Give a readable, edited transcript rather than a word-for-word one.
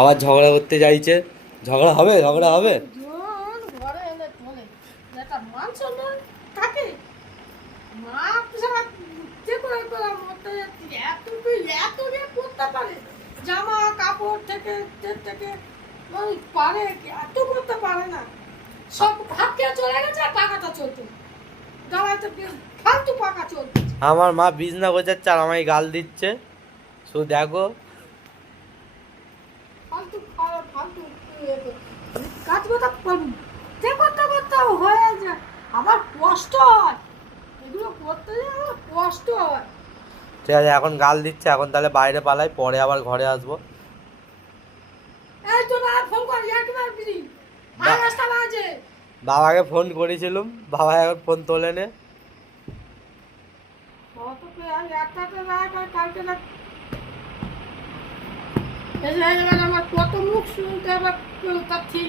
আবার ঝগড়া করতে চাইছে। ঝগড়া হবে, ঝগড়া হবে। ঘরে এলে চলে একটা মান সম্মান থাকে। মা সারা যে করে করে মরতে যাচ্ছি, এত যে করতে পারে জামা কাপড় থেকে থেকে পারে, এত করতে পারে না। সব ভাত খেয়ে চলে গেছে আর পাকাটা চলতে গালাতে ফালতু পাকা চলতে। আমার মা বিছনা গোছাচ্ছে আর আমায় গাল দিচ্ছে, শুধু দেখো। ফালতু ফালতু কাজ কথা যে করতে করতে হয়ে যায়। আমার কষ্ট হয়, এগুলো করতে গিয়ে আমার কষ্ট হয়। ঠিক আছে, এখন গাল দিচ্ছে, এখন তাহলে বাইরে পালাই, পরে আবার ঘরে আসবো। এই তো না ফোন কর একবার বিড়ি আর রাস্তা বাজে। বাবাকে ফোন করেছিলাম, বাবা এখন ফোন তোলে নে। কত আর একটাতে রাখ আর কালকে রাখ। এই যে আমার কত মুখ শুনতে আবার তার ঠিক